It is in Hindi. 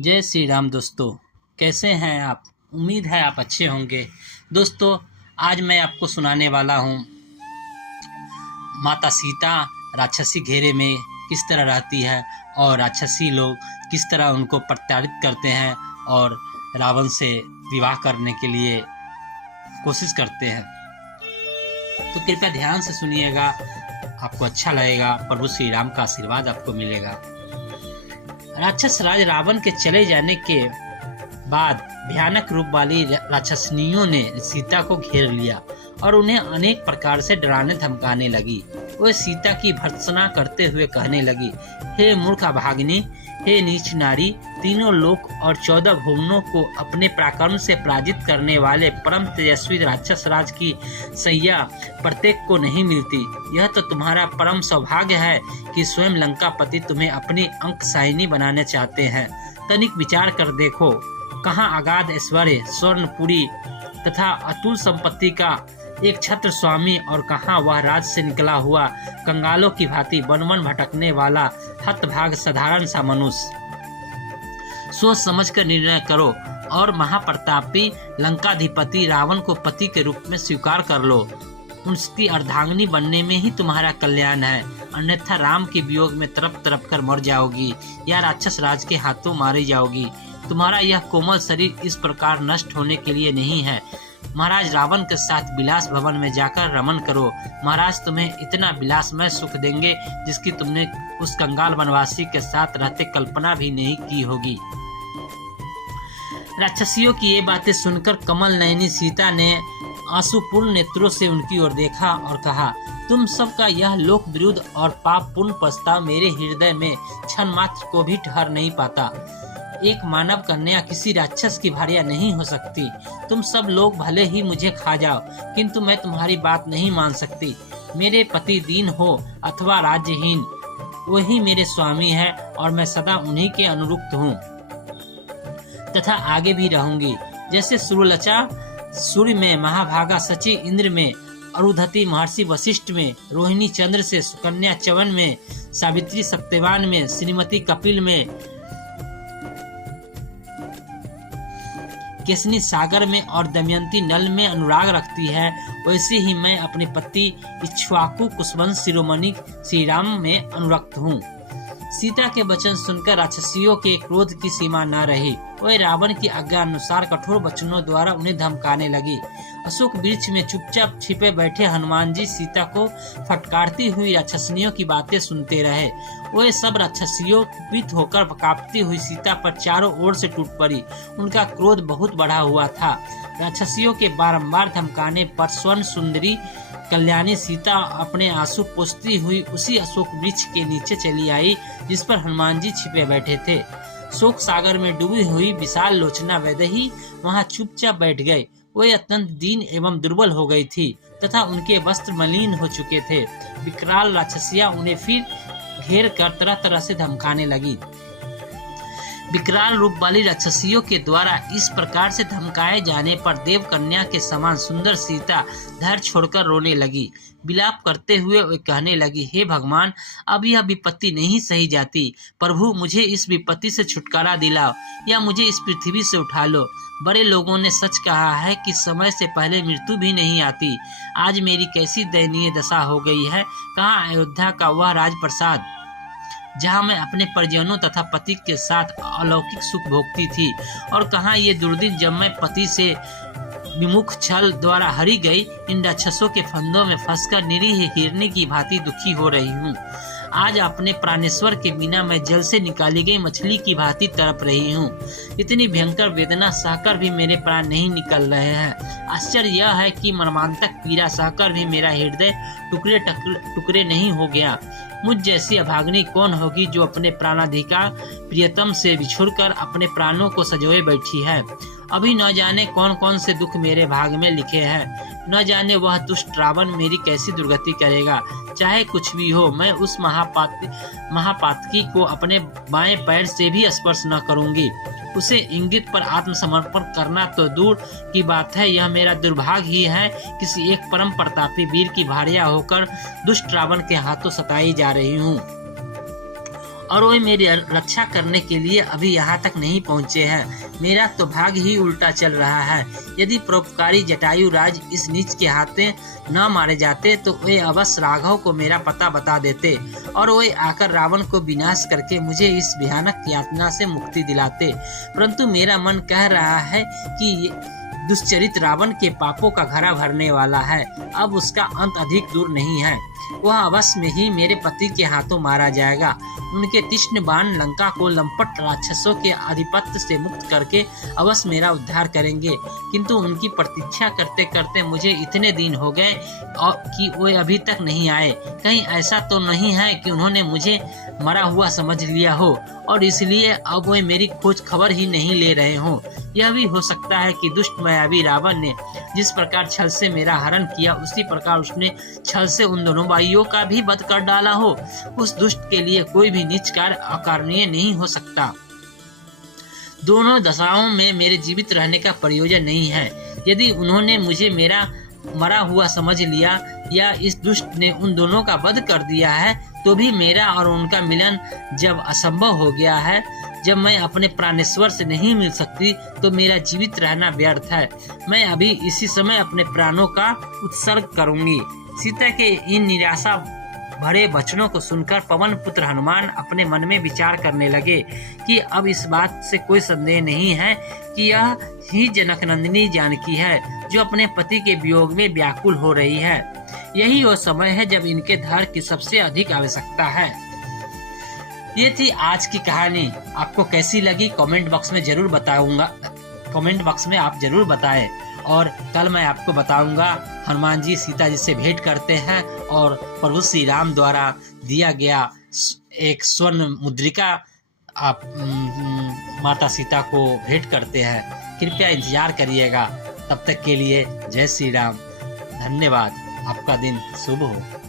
जय श्री राम दोस्तों। कैसे हैं आप? उम्मीद है आप अच्छे होंगे। दोस्तों, आज मैं आपको सुनाने वाला हूँ माता सीता राक्षसी घेरे में किस तरह रहती है और राक्षसी लोग किस तरह उनको प्रताड़ित करते हैं और रावण से विवाह करने के लिए कोशिश करते हैं। तो कृपया ध्यान से सुनिएगा, आपको अच्छा लगेगा। प्रभु श्री राम का आशीर्वाद आपको मिलेगा। राक्षस राज रावण के चले जाने के बाद भयानक रूप वाली राक्षसनियों ने सीता को घेर लिया और उन्हें अनेक प्रकार से डराने धमकाने लगी। वह सीता की भर्त्सना करते हुए कहने लगी, हे मूर्ख अभागिनी, हे नीच नारी, तीनों लोक और 14 भुवनों को अपने पराक्रम से पराजित करने वाले परम तेजस्वी राक्षस राज की सैया प्रत्येक को नहीं मिलती। यह तो तुम्हारा परम सौभाग्य है कि स्वयं लंकापति तुम्हें अपनी अंकसायनी बनाने चाहते हैं। तनिक विचार कर देखो, कहाँ अगाध ऐश्वर्य, स्वर्णपुरी तथा अतुल संपत्ति का एक छत्र स्वामी और कहाँ वह राज से निकला हुआ कंगालों की भांति वन वन भटकने वाला हतभाग साधारण सा मनुष्य। सोच समझकर निर्णय करो और महाप्रतापी लंकाधिपति रावण को पति के रूप में स्वीकार कर लो। उसकी अर्धांगिनी बनने में ही तुम्हारा कल्याण है, अन्यथा राम के वियोग में तड़प तड़प कर मर जाओगी या राक्षस राज के हाथों मारी जाओगी। तुम्हारा यह कोमल शरीर इस प्रकार नष्ट होने के लिए नहीं है। महाराज रावण के साथ विलास भवन में जाकर रमन करो। महाराज तुम्हें इतना विलासमय सुख देंगे जिसकी तुमने उस कंगाल वनवासी के साथ रहते कल्पना भी नहीं की होगी। राक्षसियों की ये बातें सुनकर कमल नयनी सीता ने आंसुपूर्ण नेत्रों से उनकी ओर देखा और कहा, तुम सबका यह लोक विरुद्ध और पाप पूर्ण प्रस्ताव मेरे हृदय में क्षण मात्र को भी ठहर नहीं पाता। एक मानव कन्या किसी राक्षस की भार्या नहीं हो सकती। तुम सब लोग भले ही मुझे खा जाओ, किंतु मैं तुम्हारी बात नहीं मान सकती। मेरे पति दीन हो अथवा राज्यहीन, वही मेरे स्वामी है और मैं सदा उन्हीं के अनुरुक्त हूँ तथा आगे भी रहूंगी। जैसे सुरलचा सूर्य में, महाभागा शची इंद्र में, अरुधति महर्षि वशिष्ठ में, रोहिणी चंद्र से, सुकन्या च्यवन में, सावित्री सत्यवान में, श्रीमती कपिल में, केसनी सागर में और दमयंती नल में अनुराग रखती है, वैसे ही मैं अपने पति इक्ष्वाकु कुशवंश शिरोमणि श्री राम में अनुरक्त हूँ। सीता के वचन सुनकर राक्षसियों के क्रोध की सीमा न रही। वह रावण की आज्ञा अनुसार कठोर वचनों द्वारा उन्हें धमकाने लगी। अशोक वृक्ष में चुपचाप छिपे बैठे हनुमान जी सीता को फटकारती हुई राक्षसनियों की बातें सुनते रहे। वह सब राक्षसियों कुपित होकर कांपती हुई सीता पर चारों ओर से टूट पड़ी। उनका क्रोध बहुत बढ़ा हुआ था। राक्षसियों के बारंबार धमकाने पर स्वर्ण सुंदरी कल्याणी सीता अपने आंसू पोंछती हुई उसी अशोक वृक्ष के नीचे चली आई जिस पर हनुमान जी छिपे बैठे थे। शोक सागर में डूबी हुई विशाल लोचना वैदेही वहां चुपचाप बैठ गए। वह अत्यंत दीन एवं दुर्बल हो गई थी तथा उनके वस्त्र मलिन हो चुके थे। विकराल राक्षसियां उन्हें फिर घेर कर तरह तरह से धमकाने लगी। विकराल रूप वाली राक्षसियों के द्वारा इस प्रकार से धमकाए जाने पर देव कन्या के समान सुंदर सीता धैर्य छोड़कर रोने लगी। विलाप करते हुए वे कहने लगी, हे भगवान, अब यह विपत्ति नहीं सही जाती। प्रभु, मुझे इस विपत्ति से छुटकारा दिलाओ या मुझे इस पृथ्वी से उठा लो। बड़े लोगों ने सच कहा है कि समय से पहले मृत्यु भी नहीं आती। आज मेरी कैसी दयनीय दशा हो गई है। कहाँ अयोध्या का वह राजप्रसाद जहाँ मैं अपने परिजनों तथा पति के साथ अलौकिक सुख भोगती थी, और कहाँ ये दुर्दिन जब मैं पति से विमुख छल द्वारा हरी गई। इन राक्षसों के फंदों में फंसकर निरीह हिरनी की भांति दुखी हो रही हूँ। आज अपने प्राणेश्वर के बिना मैं जल से निकाली गई मछली की भांति तड़प रही हूँ। इतनी भयंकर वेदना सहकर भी मेरे प्राण नहीं निकल रहे हैं। आश्चर्य यह है कि मर्मांतक पीड़ा सहकर भी मेरा हृदय टुकड़े टुकड़े नहीं हो गया। मुझ जैसी अभागिनी कौन होगी जो अपने प्राणाधिकार प्रियतम से बिछुड़कर अपने प्राणों को संजोए बैठी है। अभी न जाने कौन कौन से दुख मेरे भाग में लिखे हैं। न जाने वह दुष्ट रावण मेरी कैसी दुर्गति करेगा। चाहे कुछ भी हो, मैं उस महापातकी को अपने बाएं पैर से भी स्पर्श न करूंगी। उसे इंगित पर आत्मसमर्पण करना तो दूर की बात है, यह मेरा दुर्भाग्य ही है किसी एक परम प्रतापी वीर की भार्या होकर दुष्ट रावण के हाथों सताई जा रही हूँ। और वे मेरी रक्षा करने के लिए अभी यहाँ तक नहीं पहुँचे हैं। मेरा तो भाग्य ही उल्टा चल रहा है। यदि परोपकारी जटायु राज इस नीच के हाथे न मारे जाते तो वे अवश्य राघव को मेरा पता बता देते और वे आकर रावण को विनाश करके मुझे इस भयानक यातना से मुक्ति दिलाते। परंतु मेरा मन कह रहा है कि दुष्चरित रावण के पापों का घड़ा भरने वाला है। अब उसका अंत अधिक दूर नहीं है। वह अवश्य में ही मेरे पति के हाथों मारा जाएगा। उनके तीक्ष्ण बाण लंका को लंपट राक्षसों के आधिपत्य से मुक्त करके अवश्य मेरा उद्धार करेंगे। किंतु उनकी प्रतीक्षा करते करते मुझे इतने दिन हो गए और कि वे अभी तक नहीं आए। कहीं ऐसा तो नहीं है कि उन्होंने मुझे मरा हुआ समझ लिया हो और इसलिए अब वे मेरी खोज खबर ही नहीं ले रहे हों। यह भी हो सकता है कि दुष्ट मायावी रावण ने जिस प्रकार छल से मेरा हरण किया उसी प्रकार उसने छल से उन दोनों भाइयों का भी वध कर डाला हो। उस दुष्ट के लिए कोई भी नीच कार्य अकारणीय नहीं हो सकता। दोनों दशाओं में मेरे जीवित रहने का प्रयोजन नहीं है। यदि उन्होंने मुझे मेरा मरा हुआ समझ लिया या इस दुष्ट ने उन दोनों का वध कर दिया है तो भी मेरा और उनका मिलन जब असंभव हो गया है, जब मैं अपने प्राणेश्वर से नहीं मिल सकती तो मेरा जीवित रहना व्यर्थ है। मैं अभी इसी समय अपने प्राणों का उत्सर्ग करूंगी। सीता के इन निराशा भरे वचनों को सुनकर पवन पुत्र हनुमान अपने मन में विचार करने लगे कि अब इस बात से कोई संदेह नहीं है कि यह ही जनकनंदिनी जानकी है जो अपने पति के वियोग में व्याकुल हो रही है। यही वो समय है जब इनके धैर्य की सबसे अधिक आवश्यकता है। ये थी आज की कहानी। आपको कैसी लगी कमेंट बॉक्स में जरूर बताऊंगा। कमेंट बॉक्स में आप जरूर बताएं और कल मैं आपको बताऊंगा हनुमान जी सीता जी से भेंट करते हैं और प्रभु श्री राम द्वारा दिया गया एक स्वर्ण मुद्रिका आप माता सीता को भेंट करते हैं। कृपया इंतजार करिएगा। तब तक के लिए जय श्री राम। धन्यवाद। आपका दिन शुभ हो।